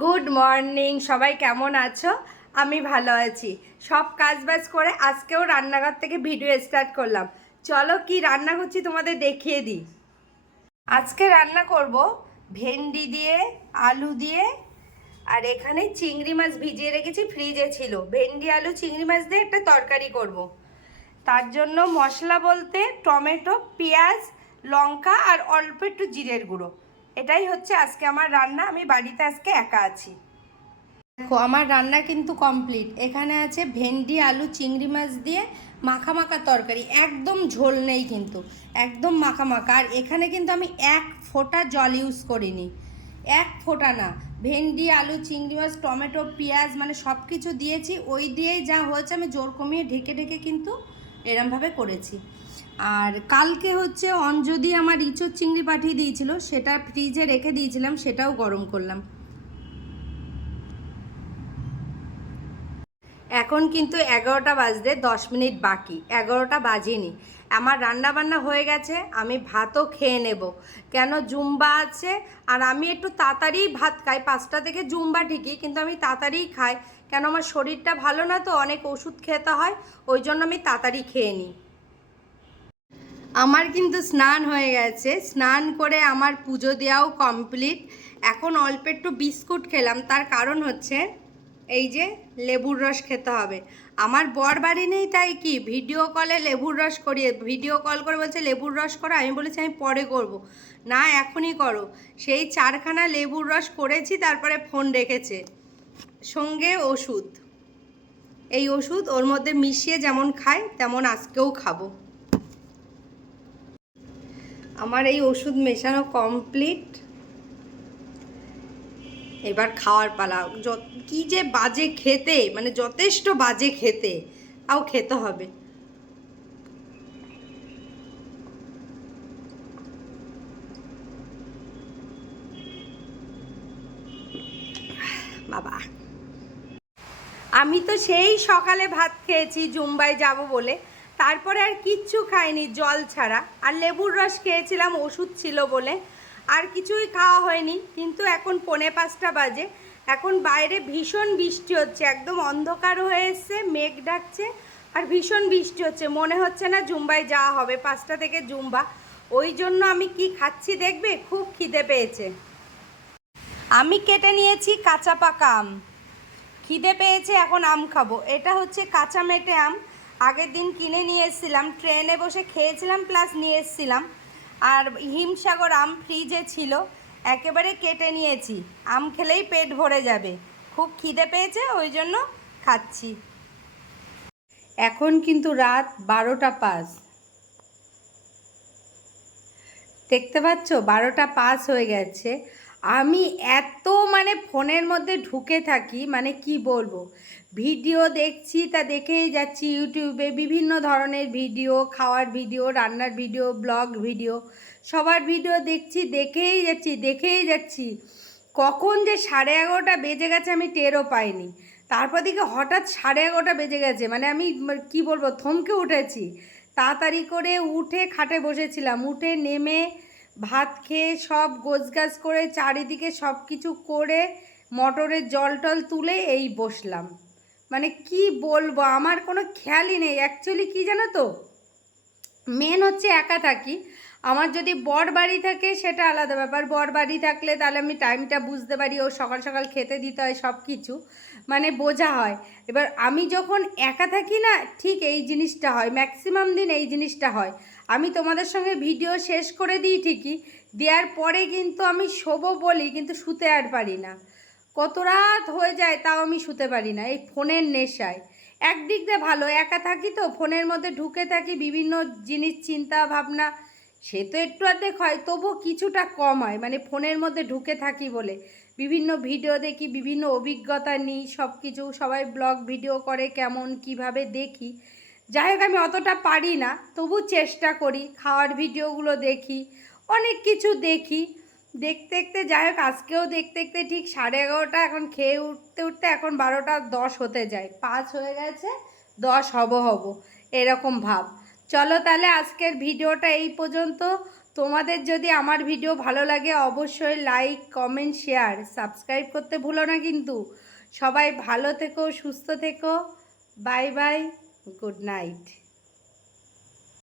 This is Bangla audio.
গুড মর্নিং সবাই কেমন আছো? আমি ভালো আছি। সব কাজ বাজ করে আজকেও রান্নাঘর থেকে ভিডিও স্টার্ট করলাম। চলো কি রান্না করছি তোমাদের দেখিয়ে দিই। আজকে রান্না করব ভেন্ডি দিয়ে, আলু দিয়ে, আর এখানে চিংড়ি মাছ ভিজিয়ে রেখেছি ফ্রিজে ছিল। ভেন্ডি, আলু, চিংড়ি মাছ দিয়ে একটা তরকারি করব। তার জন্য মশলা বলতে টমেটো, পেঁয়াজ, লঙ্কা আর অল্প একটু জিরের গুঁড়ো। এটাই হচ্ছে আজকে আমার রান্না, আমি বাড়িতে আজকে একা আছি। দেখো, আমার রান্না কিন্তু কমপ্লিট এখানে আছে ভেন্ডি, আলু, চিংড়ি মাছ দিয়ে মাখা মাখা তরকারি। একদম ঝোল নেই কিন্তু, একদম মাখা মাখা। আর এখানে কিন্তু আমি এক ফোঁটা জল ইউজ করিনি। এক ফোঁটা না। ভেন্ডি, আলু, চিংড়ি মাছ, টমেটো, পেঁয়াজ মানে সব কিছু দিয়েছি। ওই দিয়েই যা হয়েছে আমি জোর কমিয়ে ঢেকে ঢেকে কিন্তু এরমভাবে করেছি। আর কালকে হচ্ছে অঞ্জদি আমার ইঁচড় চিংড়ি পাঠিয়ে দিয়েছিল, সেটা ফ্রিজে রেখে দিয়েছিলাম, সেটাও গরম করলাম। এখন কিন্তু এগারোটা বাজতে দশ মিনিট বাকি, এগারোটা বাজেনি। আমার রান্না বান্না হয়ে গেছে, আমি ভাতও খেয়ে নেব। কেন জুম্বা আছে, আর আমি একটু তাড়াতাড়ি ভাত খাই, পাঁচটা থেকে জুম্বা ঠিকই, কিন্তু আমি তাড়াতাড়ি খাই। কেন আমার শরীরটা ভালো না তো, অনেক ওষুধ খেতে হয়, ওই জন্য আমি তাড়াতাড়ি খেয়ে নিই। আমার কিন্তু স্নান হয়ে গেছে। স্নান করে আমার পুজো দেওয়াও কমপ্লিট এখন অল্প একটু বিস্কুট খেলাম। তার কারণ হচ্ছে, এই যে লেবুর রস খেতে হবে। আমার বর বাড়ি নেই, তাই কি? ভিডিও কলে লেবুর রস করিয়ে ভিডিও কল করে বলছে, লেবুর রস করো। আমি বলেছি, আমি পরে করব। না, এখনই করো। সেই চারখানা লেবুর রস করেছি, তারপরে ফোন রেখেছে। সঙ্গে ওষুধ। এই ওষুধ ওর মধ্যে মিশিয়ে যেমন খায় তেমন আজকেও খাব। আমার এই ওষুধ মেশানো কমপ্লিট এবার খাওয়ার পালা। কি যে বাজে খেতে মানে যথেষ্ট বাজে খেতে, তাও খেতে হবে। বাবা। আমি তো সেই সকালে ভাত খেয়েছি, জুম্বাই যাব বলে। তারপরে আর কিচ্ছু খাইনি, জল ছাড়া। আর লেবুর রস খেয়েছিলাম, ওষুধ ছিল বলে। আর কিছুই খাওয়া হয়নি, কিন্তু এখন পৌনে পাঁচটা বাজে। এখন বাইরে ভীষণ বৃষ্টি হচ্ছে, একদম অন্ধকার হয়ে এসছে, মেঘ ডাকছে, আর ভীষণ বৃষ্টি হচ্ছে। মনে হচ্ছে না জুম্বাই যাওয়া হবে, পাঁচটা থেকে জুম্বা। ওই জন্য আমি কি খাচ্ছি দেখবে? খুব খিদে পেয়েছে। আমি কেটে নিয়েছি কাঁচা পাকা আম। খিদে পেয়েছে, এখন আম খাব। এটা হচ্ছে কাঁচা মেটে আম। আগের দিন কিনে নিয়ে এসেছিলাম, ট্রেনে বসে খেয়েছিলাম প্লাস নিয়ে এসেছিলাম। আর হিমসাগর আম ফ্রিজে ছিল, একেবারে কেটে নিয়েছি। আম খেলেই পেট ভরে যাবে। খুব খিদে পেয়েছে, ওই জন্য খাচ্ছি। এখন কিন্তু রাত বারোটা পাঁচ। দেখতে পাচ্ছ, বারোটা পাস হয়ে গেছে। আমি এত মানে ফোনের মধ্যে ঢুকে থাকি মানে কি বলব? ভিডিও দেখছি, তা দেখেই যাচ্ছি ইউটিউবে বিভিন্ন ধরনের ভিডিও, খাওয়ার ভিডিও, রান্নার ভিডিও, ব্লগ ভিডিও, সবার ভিডিও দেখছি, দেখেই যাচ্ছি দেখেই যাচ্ছি। কখন যে সাড়ে এগারোটা বেজে গেছে আমি টেরও পাইনি। তারপর দিকে হঠাৎ সাড়ে এগারোটা বেজে গেছে মানে আমি কি বলব, থমকে উঠেছি। তাড়াতাড়ি করে উঠে খাটে বসেছিলাম, উঠে নেমে ভাত খেয়ে সব গোছগাছ করে চারিদিকে সব কিছু করে মটরের জল টল তুলে এই বসলাম। মানে কি বলব, আমার কোনো খেয়ালই নেই। অ্যাকচুয়ালি কি জানো তো? মেন হচ্ছে একা থাকি। আমার যদি বর বাড়ি থাকে সেটা আলাদা ব্যাপার। বর বাড়ি থাকলে তাহলে আমি টাইমটা বুঝতে পারি, ও সকাল সকাল খেতে দিতে হয় সব কিছু মানে বোঝা হয়। এবার আমি যখন একা থাকি না, ঠিক এই জিনিসটা হয়। ম্যাক্সিমাম দিন এই জিনিসটা হয়। আমি তোমাদের সঙ্গে ভিডিও শেষ করে দিই ঠিকই। দেওয়ার পরে কিন্তু আমি শোবো বলি, কিন্তু শুতে আর পারি না। কত রাত হয়ে যায় তাও আমি শুতে পারি না, এই ফোনের নেশায়। একদিক দিয়ে ভালো, একা থাকি তো, ফোনের মধ্যে ঢুকে থাকি বিভিন্ন জিনিস, চিন্তা ভাবনা। সে তো একটু অর্ধেক হয় তবু কিছুটা কম হয়। মানে ফোনের মধ্যে ঢুকে থাকি বলে। বিভিন্ন ভিডিও দেখি, বিভিন্ন অভিজ্ঞতা নিই সব কিছু সবাই ব্লগ, ভিডিও করে কেমন, কীভাবে দেখি। যাই হোক, আমি অতটা পারি না তবু চেষ্টা করি। খাওয়ার ভিডিওগুলো দেখি, অনেক কিছু দেখি। দেখতে দেখতে, যাই হোক, আজকেও দেখতে দেখতে ঠিক সাড়ে এগারোটা, এখন খেয়ে উঠতে উঠতে এখন বারোটা দশ হতে যায়। পাঁচ হয়ে গেছে, দশ হব হব, এরকম ভাব। চলো তাহলে আজকের ভিডিওটা এই পর্যন্ত। তোমাদের যদি আমার ভিডিও ভালো লাগে, অবশ্যই লাইক কমেন্ট শেয়ার সাবস্ক্রাইব করতে ভুলো না কিন্তু। সবাই ভালো থেকো, সুস্থ থেকো। Bye bye good night